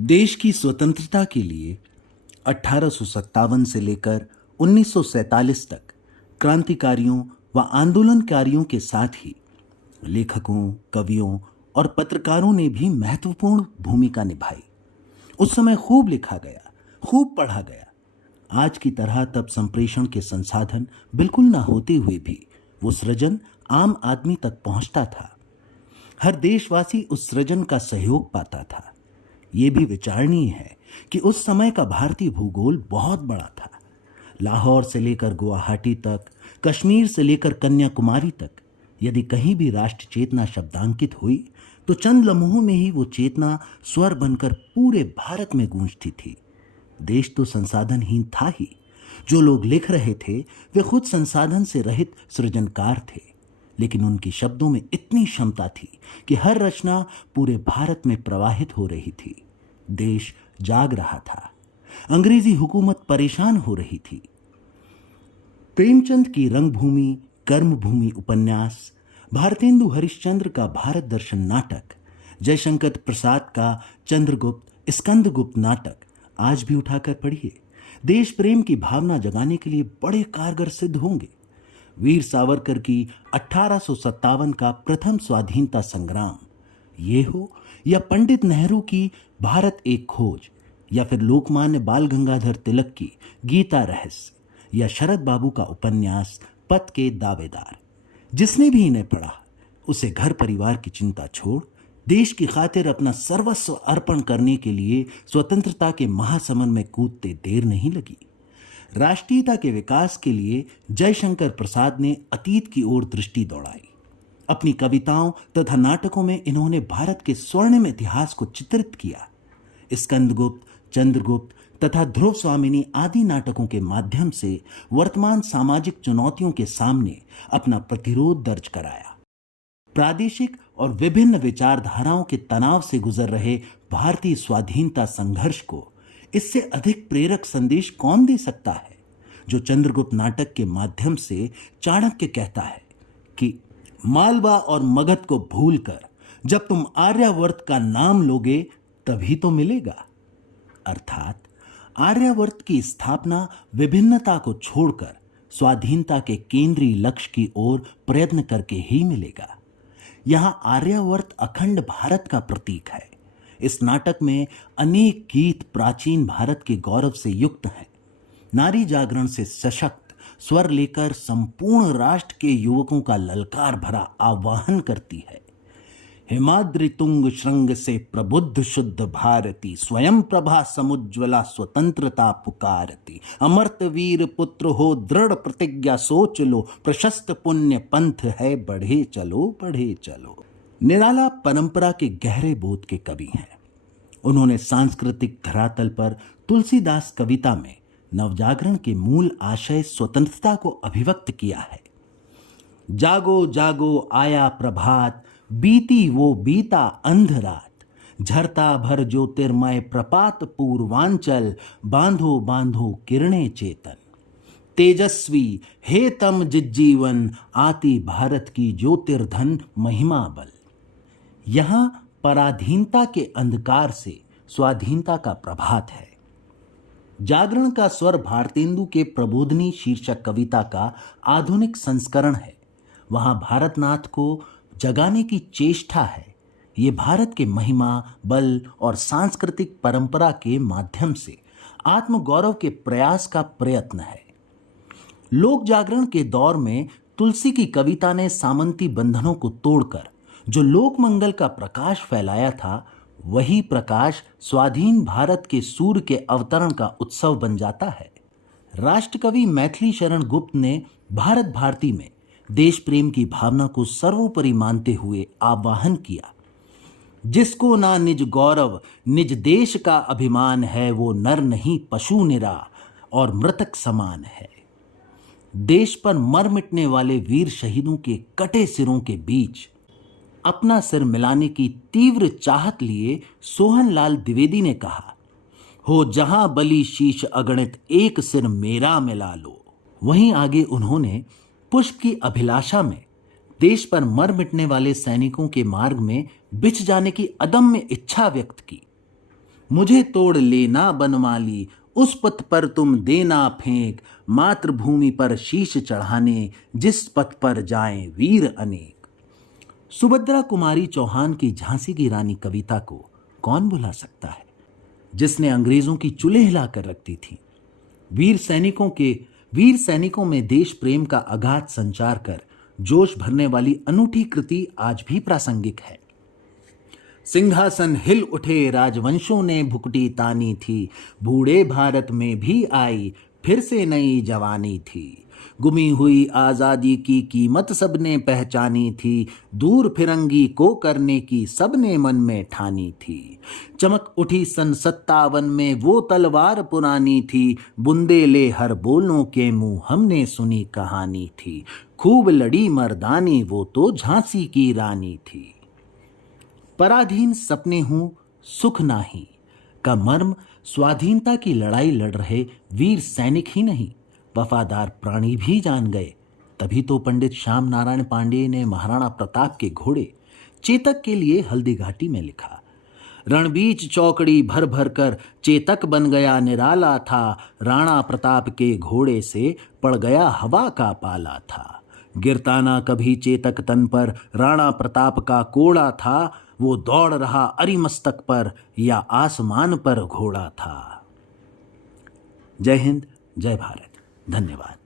देश की स्वतंत्रता के लिए 1857 से लेकर 1947 तक क्रांतिकारियों व आंदोलनकारियों के साथ ही लेखकों, कवियों और पत्रकारों ने भी महत्वपूर्ण भूमिका निभाई। उस समय खूब लिखा गया, खूब पढ़ा गया। आज की तरह तब संप्रेषण के संसाधन बिल्कुल ना होते हुए भी वो सृजन आम आदमी तक पहुंचता था। हर देशवासी उस सृजन का सहयोग पाता था। ये भी विचारणीय है कि उस समय का भारतीय भूगोल बहुत बड़ा था। लाहौर से लेकर गुवाहाटी तक, कश्मीर से लेकर कन्याकुमारी तक यदि कहीं भी राष्ट्र चेतना शब्दांकित हुई तो चंद लम्हों में ही वो चेतना स्वर बनकर पूरे भारत में गूंजती थी। देश तो संसाधनहीन था ही। जो लोग लिख रहे थे वे खुद संसाधन से रहित सृजनकार थे, लेकिन उनकी शब्दों में इतनी क्षमता थी कि हर रचना पूरे भारत में प्रवाहित हो रही थी। देश जाग रहा था। अंग्रेजी हुकूमत परेशान हो रही थी। प्रेमचंद की रंगभूमि कर्मभूमि उपन्यास, भारतेंदु हरिश्चंद्र का भारत दर्शन नाटक, जयशंकर प्रसाद का चंद्रगुप्त स्कंदगुप्त नाटक आज भी उठाकर पढ़िए। देश प्रेम की भावना जगाने के लिए बड़े कारगर सिद्ध होंगे। वीर सावरकर की 1857 का प्रथम स्वाधीनता संग्राम ये हो, या पंडित नेहरू की भारत एक खोज, या फिर लोकमान्य बाल गंगाधर तिलक की गीता रहस्य, या शरद बाबू का उपन्यास पथ के दावेदार। जिसने भी इन्हें पढ़ा उसे घर परिवार की चिंता छोड़ देश की खातिर अपना सर्वस्व अर्पण करने के लिए स्वतंत्रता के महासमर में कूदते देर नहीं लगी। राष्ट्रीयता के विकास के लिए जयशंकर प्रसाद ने अतीत की ओर दृष्टि दौड़ाई। अपनी कविताओं तथा नाटकों में इन्होंने भारत के स्वर्णिम इतिहास को चित्रित किया। स्कंदगुप्त, चंद्रगुप्त तथा ध्रुव स्वामिनी आदि नाटकों के माध्यम से वर्तमान सामाजिक चुनौतियों के सामने अपना प्रतिरोध दर्ज कराया। प्रादेशिक और विभिन्न विचारधाराओं के तनाव से गुजर रहे भारतीय स्वाधीनता संघर्ष को इससे अधिक प्रेरक संदेश कौन दे सकता है, जो चंद्रगुप्त नाटक के माध्यम से चाणक्य कहता है कि मालवा और मगध को भूलकर जब तुम आर्यावर्त का नाम लोगे तभी तो मिलेगा। अर्थात आर्यावर्त की स्थापना विभिन्नता को छोड़कर स्वाधीनता के केंद्रीय लक्ष्य की ओर प्रयत्न करके ही मिलेगा। यहां आर्यावर्त अखंड भारत का प्रतीक है। इस नाटक में अनेक गीत प्राचीन भारत के गौरव से युक्त हैं। नारी जागरण से सशक्त स्वर लेकर संपूर्ण राष्ट्र के युवकों का ललकार भरा आह्वान करती है। हिमाद्रि तुंग श्रृंग से प्रबुद्ध शुद्ध भारती, स्वयं प्रभा समुज्वला स्वतंत्रता पुकारती। अमर्त वीर पुत्र हो दृढ़ प्रतिज्ञा सोच लो, प्रशस्त पुण्य पंथ है बढ़े चलो बढ़े चलो। निराला परंपरा के गहरे बोध के कवि हैं। उन्होंने सांस्कृतिक धरातल पर तुलसीदास कविता में नवजागरण के मूल आशय स्वतंत्रता को अभिव्यक्त किया है। जागो जागो आया प्रभात, बीती वो बीता अंधरात, झरता भर ज्योतिर्मय प्रपात पूर्वांचल, बांधो बांधो किरणें चेतन। तेजस्वी हे तम जिज्जीवन, आती भारत की ज्योतिर्धन महिमा बल। यहां पराधीनता के अंधकार से स्वाधीनता का प्रभात है। जागरण का स्वर भारतेंदु के प्रबोधनी शीर्षक कविता का आधुनिक संस्करण है। वहां भारतनाथ को जगाने की चेष्टा है। ये भारत के महिमा, बल और सांस्कृतिक परंपरा के माध्यम से आत्मगौरव के प्रयास का प्रयत्न है। लोक जागरण के दौर में तुलसी की कविता ने सामंती बंधनों को तोड़कर जो लोक मंगल का प्रकाश फैलाया था, वही प्रकाश स्वाधीन भारत के सूर्य के अवतरण का उत्सव बन जाता है। राष्ट्रकवि मैथिली शरण गुप्त ने भारत भारती में देश प्रेम की भावना को सर्वोपरि मानते हुए आह्वान किया। जिसको ना निज गौरव निज देश का अभिमान है, वो नर नहीं पशु निरा और मृतक समान है। देश पर मर मिटने वाले वीर शहीदों के कटे सिरों के बीच अपना सिर मिलाने की तीव्र चाहत लिए सोहनलाल द्विवेदी ने कहा, हो जहां बलि शीश अगणित एक सिर मेरा मिला लो। वहीं आगे उन्होंने पुष्प की अभिलाषा में देश पर मर मिटने वाले सैनिकों के मार्ग में बिछ जाने की अदम्य इच्छा व्यक्त की। मुझे तोड़ लेना बनमाली, उस पथ पर तुम देना फेंक, मातृभूमि पर शीश चढ़ाने, जिस पथ पर जाएं वीर अनेक। सुभद्रा कुमारी चौहान की झांसी की रानी कविता को कौन भुला सकता है, जिसने अंग्रेजों की चुल्हे हिलाकर रख दी थी। वीर सैनिकों में देश प्रेम का अगाध संचार कर जोश भरने वाली अनूठी कृति आज भी प्रासंगिक है। सिंहासन हिल उठे राजवंशों ने भुकटी तानी थी, बूढ़े भारत में भी आई फिर से नई जवानी थी। गुमी हुई आजादी की कीमत सबने पहचानी थी, दूर फिरंगी को करने की सबने मन में ठानी थी। चमक उठी सन 57 में वो तलवार पुरानी थी, बुंदेले हर बोलों के मुंह हमने सुनी कहानी थी। खूब लड़ी मर्दानी वो तो झांसी की रानी थी। पराधीन सपने हूं सुख नाही का मर्म स्वाधीनता की लड़ाई लड़ रहे वीर सैनिक ही नहीं, वफादार प्राणी भी जान गए। तभी तो पंडित श्याम नारायण पांडेय ने महाराणा प्रताप के घोड़े चेतक के लिए हल्दी घाटी में लिखा, रणबीच चौकड़ी भर भर कर चेतक बन गया निराला था, राणा प्रताप के घोड़े से पड़ गया हवा का पाला था। गिरता ना कभी चेतक तन पर, राणा प्रताप का कोड़ा था, वो दौड़ रहा अरिमस्तक पर या आसमान पर घोड़ा था। जय हिंद, जय भारत, धन्यवाद।